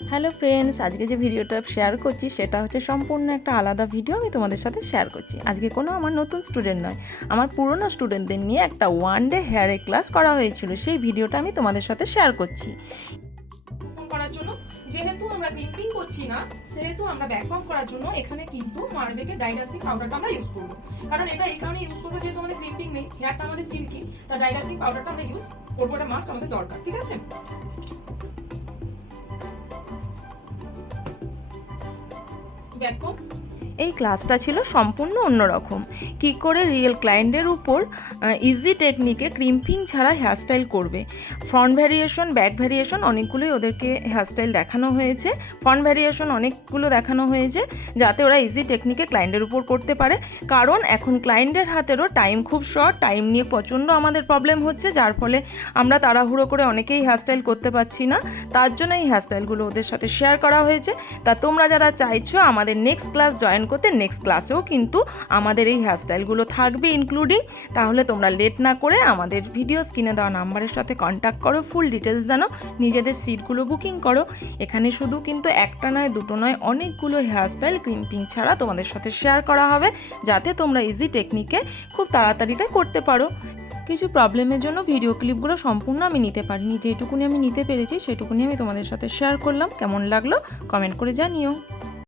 Hello friends, আজকে যে ভিডিওটা শেয়ার করছি সেটা হচ্ছে সম্পূর্ণ একটা আলাদা ভিডিও আমি তোমাদের সাথে শেয়ার করছি। আজকে কোনো আমার নতুন স্টুডেন্ট নয়, আমার পুরনো স্টুডেন্টদের নিয়ে একটা ওয়ান ডে হেয়ারে ক্লাস করা হয়েছিল, সেই ভিডিওটা আমি তোমাদের সাথে শেয়ার করছি। করার জন্য যেহেতু আমরা ক্লিপিং করছি না, সেহেতু আমরা ব্যাকফর্ম করার জন্য এখানে কিন্তু মার্বেলের ডাইনাস্টিক পাউডারটা আমরা ইউজ করব। কারণ এটা এই কারণে ইউজ করবো যেহেতু আমাদের ক্লিপিং নেই, হেয়ারটা আমাদের সিল্কি, তার ডাইনাস্টিক পাউডারটা আমরা ইউজ করবো, এটা মাস্ট আমাদের দরকার। ঠিক আছে, এই ক্লাসটা ছিল সম্পূর্ণ অন্যরকম। কি করে রিয়েল ক্লায়েন্টের উপর ইজি টেকনিকে ক্রিম্পিং ছাড়া হেয়ারস্টাইল করবে। ফ্রন্ট ভ্যারিয়েশন, ব্যাক ভ্যারিয়েশন অনেকগুলোই ওদেরকে হেয়ারস্টাইল দেখানো হয়েছে। ফ্রন্ট ভ্যারিয়েশন অনেকগুলো দেখানো হয়েছে যাতে ওরা ইজি টেকনিকে ক্লায়েন্টের উপর করতে পারে। কারণ এখন ক্লায়েন্টের হাতেরও টাইম খুব শর্ট, টাইম নিয়ে প্রচণ্ড আমাদের প্রবলেম হচ্ছে, যার ফলে আমরা তাড়াহুড়ো করে অনেকেই হেয়ারস্টাইল করতে পারছি না। তার জন্য এই হেয়ারস্টাইলগুলো ওদের সাথে শেয়ার করা হয়েছে। তা তোমরা যারা চাইছো আমাদের নেক্সট ক্লাস জয়েন করতে, নেক্সট ক্লাসেও কিন্তু আমাদের এই হেয়ারস্টাইলগুলো থাকবে ইনক্লুডিং। তাহলে তোমরা লেট না করে আমাদের ভিডিও স্ক্রিনে দেওয়া নাম্বারের সাথে কন্ট্যাক্ট করো, ফুল ডিটেলস জানো, নিজেদের সিটগুলো বুকিং করো। এখানে শুধু কিন্তু একটা নয়, দুটো নয়, অনেকগুলো হেয়ারস্টাইল ক্রিম্পিং ছাড়া তোমাদের সাথে শেয়ার করা হবে, যাতে তোমরা ইজি টেকনিকে খুব তাড়াতাড়িতে করতে পারো। কিছু প্রবলেমের জন্য ভিডিও ক্লিপগুলো সম্পূর্ণ আমি নিতে পারিনি, যেটুকুনি আমি নিতে পেরেছি সেটুকুনি আমি তোমাদের সাথে শেয়ার করলাম। কেমন লাগলো কমেন্ট করে জানিও।